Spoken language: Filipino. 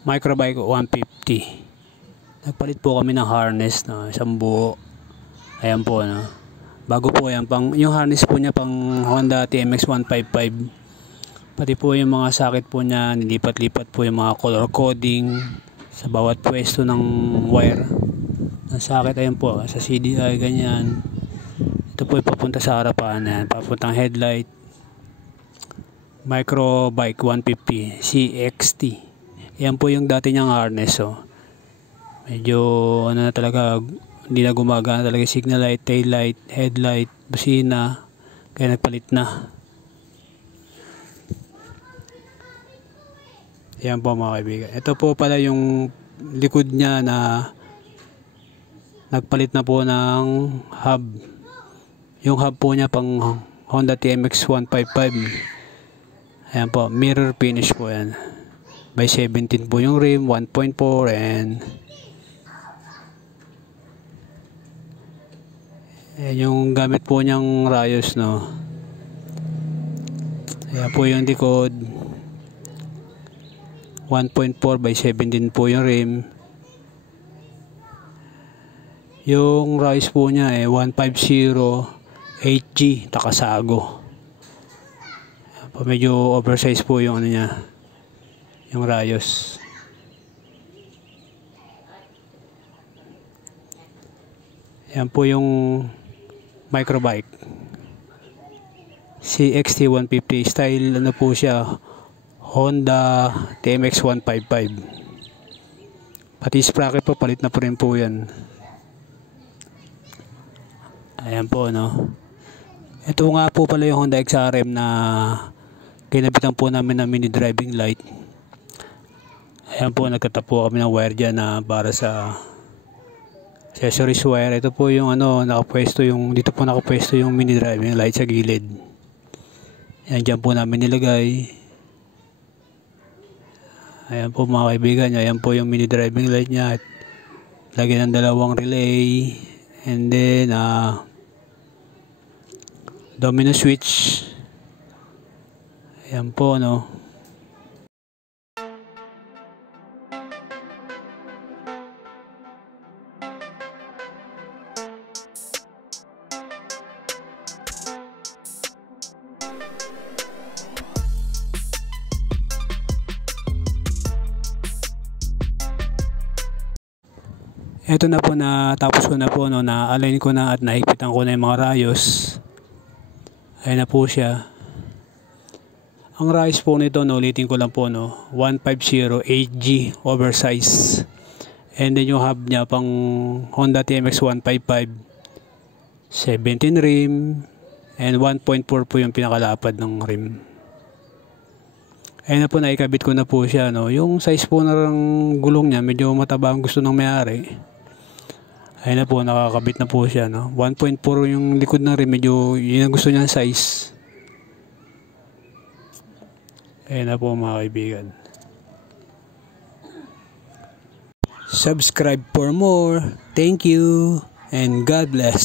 Microbike 150. Nagpalit po kami ng harness na isang buo. Ayan po, no. Bago po yan, yung harness po niya pang Honda TMX 155. Pati po yung mga sakit po niya, nilipat-lipat po yung mga color coding sa bawat pwesto ng wire. Ang sakit, ayan po, sa CDI, ganyan. Ito po yung papunta sa harapan, yan, papuntang headlight. Microbike 150 CXT. Yan po yung dati niyang harness, oh. Medyo ano na talaga, hindi na gumagana talaga signal light, tail light, headlight, busina, kaya nagpalit na. Yan po mga kaibigan. Ito po pala yung likod niya na nagpalit na po ng hub. Yung hub po niya pang Honda TMX 155. Ayan po, mirror finish po yan. By 17 po yung rim, 1.4 and yung gamit po niyang rayos, no. Ayan po yung likod, 1.4 by 17 po yung rim. Yung rayos po niya 150 8G Takasago. Ayan po, medyo oversize po yung ano niya, yung rayos. Ayan po yung Microbike CXT 150 style, ano po siya, Honda TMX 155. Pati sprocket po, palit na po rin po yan. Ayan po, no. Ito nga po pala yung Honda XRM na kinabitan po namin ng mini driving light. Ayan po, nagkatapo kami ng wire dyan na para sa accessories wire. Ito po yung ano, nakapwesto yung, dito po nakapwesto yung mini driving light sa gilid. Ayan, dyan po namin nilagay. Ayan po mga kaibigan, ayan po yung mini driving light nya. Lagyan ng dalawang relay. And then domino switch. Ayan po, no. Ito na po, na tapos ko na po, no, na align ko na at nahigpitan ko na yung mga rayos. Ayan na po siya. Ang rayos po nito, no, ulitin ko lang po, no, 150 8G oversize. And then yung hub niya pang Honda TMX 155, 17 rim and 1.4 po yung pinakalapad ng rim. Ayan na po, naikabit ko na po siya, no. Yung size po ng gulong niya, medyo mataba ang gusto ng may-ari. Ayan na po, nakakabit na po siya, no. 1.4 yung likod ng rim, medyo yun ang gusto niya size. Ayan na po mga kaibigan. Subscribe for more. Thank you and God bless.